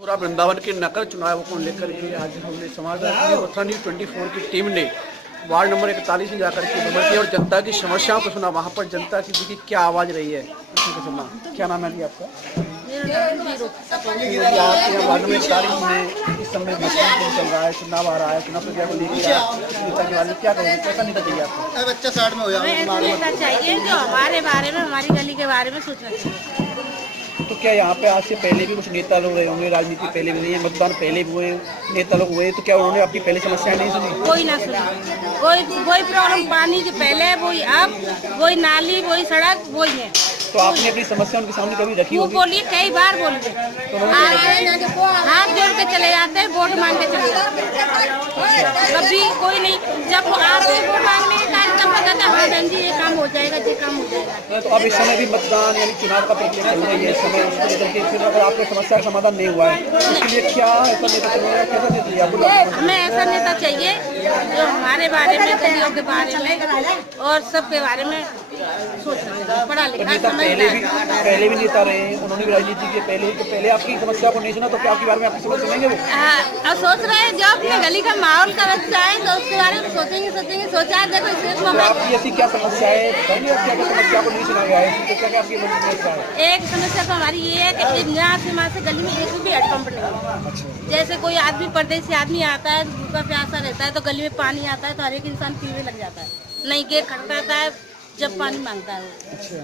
पूरा वृंदावन के नगर चुनाव को लेकर के आज हमने समाजवादी मथुरा न्यूज़ 24 की टीम ने वार्ड नंबर 41 में जाकर के भ्रमण किया और जनता की समस्याओं को सुना। वहाँ पर जनता की देखिए क्या आवाज़ रही है, उसी को सुना। क्या नाम है जी आपका? आपके यहाँ वार्ड नंबर 41 में इस समय मतदान चल रहा है, चुनाव आ रहा है, चुनाव प्रक्रिया को लेकर नेता के बारे में क्या कहेंगे, कैसा नेता चाहिए आपको? बच्चा 60 में हो जाएगा। नेता चाहिए जो हमारे बारे में, हमारी गली के बारे में सोचना चाहिए। तो क्या यहाँ पे आज से पहले भी कुछ नेता लोग रहे होंगे, राजनीति पहले भी नहीं है, मतदान पहले भी हुए, नेता लोग हुए, तो क्या उन्होंने आपकी पहले समस्याएं नहीं सुनी? कोई ना सुनी, कोई प्रॉब्लम पानी की पहले वही, अब वही नाली, वही सड़क, वही है। तो आपने अपनी समस्या उनके सामने कभी रखी होगी? बोली कई बार बोली, हाथ जोड़ के चले जाते हैं, वोट मांग के चले जाते हैं। कभी कोई नहीं, जब आते हैं वोट मांगने के टाइम तब बताता है हाँ बहन जी ये काम हो जाएगा, ये काम हो जाएगा। तो अब इस समय भी मतदान यानी चुनाव का प्रक्रिया चल रही है, इस समय उसको लेकर के फिर अगर आपकी समस्या का समाधान नहीं हुआ है तो उसके लिए क्या ऐसा नेता चाहिए, कैसा नेता चाहिए आपको? हमें ऐसा नेता चाहिए जो हमारे बारे में, गलियों के बारे में और सबके बारे में सोचना, पढ़ा लिखा पहले भी नेता रहे, उन्होंने भी राजनीति की पहले आपकी समस्या को नहीं सुना, तो क्या आपके बारे में आपकी समस्या सुनेंगे वो? अब सोच रहे हैं जो अपने गली का माहौल का बच्चा है तो उसके बारे में सोचेंगे सोचा देखो इसमें तो आपकी ऐसी क्या समस्या है, क्या समस्या को नहीं सुना गया है, तो क्या आपकी समस्या है? एक समस्या तो हमारी ये है कि यहाँ से वहाँ से गली में एक भी हेडपम्प नहीं है। जैसे कोई आदमी परदेसी आदमी आता है, भूखा प्यासा रहता है, तो गली में पानी आता है तो हर एक इंसान पीने लग जाता है, नहीं गेट खटखटाता है जब पानी मांगता है वो। अच्छा।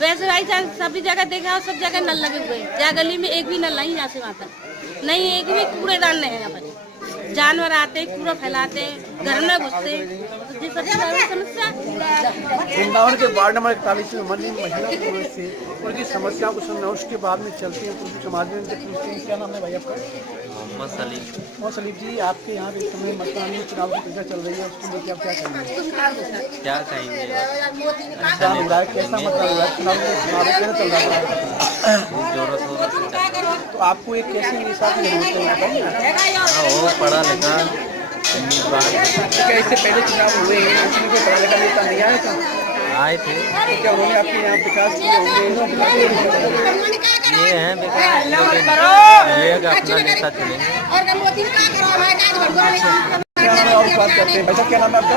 वैसे भाई चांस सभी जगह देखा और सब जगह नल लगे हुए हैं, जहाँ गली में एक भी नल नहीं, यहाँ से वहाँ तक नहीं, एक भी कूड़ेदान नहीं है यहाँ पर। जानवर आते हैं, कूड़ा फैलाते हैं, घर में घुसते हैं, तो सबसे समस्या। वृंदावन के वार्ड नंबर 41 में महिला पुरुष से उनकी समस्याओं को सुनना, उसके बाद में चलते हैं पुरुष समाज में उनसे पूछते हैं। क्या नाम है भाई आपका? मोहम्मद सलीम जी, आपके यहाँ इस समय मतदान चुनाव की प्रक्रिया चल रही है, उसके लिए आप क्या कहेंगे? क्या कहेंगे? मतदान हो रहा है, कैसा मतदान हो रहा है, चुनाव कैसे चल रहा है? जोरों शोरों से। तो आपको एक कैसे नेता की जरूरत है बताइए? वो पढ़ा लिखा क्या इससे पहले चुनाव हुए हैं, उसमें कोई पढ़ा लिखा नेता नहीं आया था? आए थे। तो क्या उन्होंने आपके यहाँ विकास किए होंगे? ये हैं विकास, ये अपना नेता चलेंगे। क्या नाम है और बात करते हैं? भाई क्या नाम है आपका?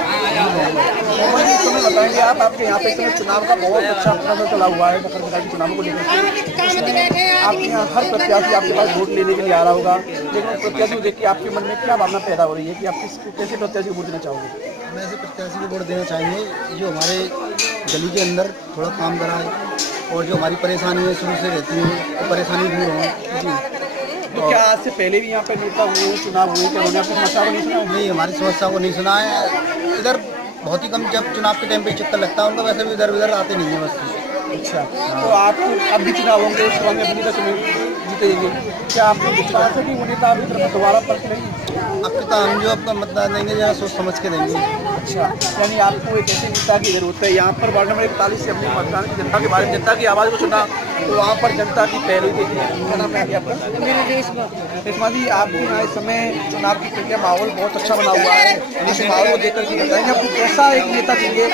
तुम्हें बताएंगे आप, आपके यहाँ पे इस समय चुनाव का बहुत अच्छा प्रचार चला हुआ है, नगर निकाय के चुनाव को लेकर आपके यहाँ हर प्रत्याशी आपके पास वोट लेने के लिए आ रहा होगा, लेकिन प्रत्याशी को देख के आपके मन में क्या भावना पैदा हो रही है कि आप कैसे प्रत्याशी को वोट देना चाहोगे? हम ऐसे प्रत्याशी को वोट देना चाहेंगे जो हमारे गली के अंदर थोड़ा काम कराए और जो हमारी परेशानी है शुरू से रहती है तो परेशानी दूर हो। जी। तो क्या आज से पहले भी यहाँ पे नेता हुए, चुनाव हुए, क्या उन्होंने आपकी समस्या को नहीं सुना? नहीं, हमारी समस्या को नहीं सुना है। इधर बहुत ही कम, जब चुनाव के टाइम पे चक्कर लगता है उनका, वैसे भी इधर उधर आते नहीं है बस। अच्छा, तो आप अब भी चुनाव होंगे, इस बार में अपनी नेता जीतेंगे, क्या आपको विश्वास है कि वो नेता अभी तरफ दोबारा पर्च नहीं? आपके तो हम जो आपका मतदान देंगे जरा सोच समझ के देंगे। अच्छा, यानी आपको एक ऐसे नेता की जरूरत है। यहाँ पर वार्ड नंबर 41 से अपने मतदान की जनता के बारे में, जनता की आवाज़ को सुना, तो वहाँ पर जनता की पहले देखी। क्या नाम है आपका? रेशमा जी, आपके यहाँ इस समय चुनाव की प्रक्रिया माहौल बहुत अच्छा बना हुआ है, इस माहौल को देखकर के बताएंगे आपको कैसा एक नेता चाहिए?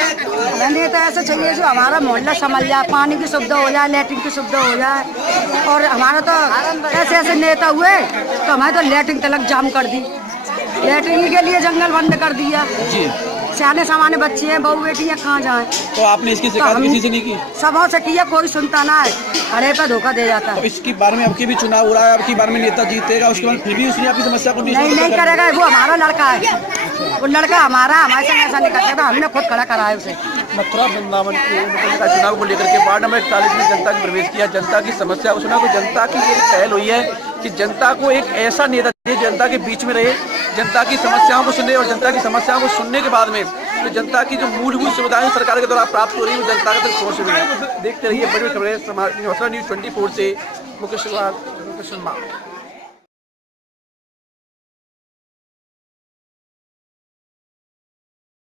नेता ऐसा चाहिए जो हमारा मोहल्ला संभल जाए, पानी की सुविधा हो जाए, लैट्रिन की सुविधा हो जाए। और हमारा तो ऐसे ऐसे नेता हुए तो हमारे तो लैट्रिन तलक जाम कर दी, लैट्रिन के लिए जंगल बंद कर दिया जी। सियाने सामाने बच्चे हैं, बहू बेटी हैं, कहाँ जाएं? तो आपने इसकी शिकायत किसी से नहीं की? सबों से किया, कोई सुनता ना है, खड़े पे धोखा दे जाता है। तो इसके बारे में आपकी भी चुनाव हो रहा है, आपकी बारे में नेता जीतेगा, उसके बाद फिर भी उसने आपकी समस्या को नहीं करेगा। वो हमारा लड़का है, वो लड़का हमारा, हमारे संग ऐसा नहीं कर सकता, हमने खुद खड़ा करा है उसे। मथुरा वृंदावन के चुनाव को लेकर के वार्ड नंबर 41 में जनता की प्रवेश किया, जनता की समस्या को सुना, तो जनता की एक पहल हुई है कि जनता को एक ऐसा नेता चाहिए जनता के बीच में रहे, जनता की समस्याओं को सुने, और जनता की समस्याओं को सुनने के बाद में तो जनता की जो मूलभूत सुविधाएं सरकार के द्वारा प्राप्त हो रही है वो जनता तक पहुँच रही है। देखते रहिए बड़ी खबरें मथुरा न्यूज़ 24 से मुकेश कुमार।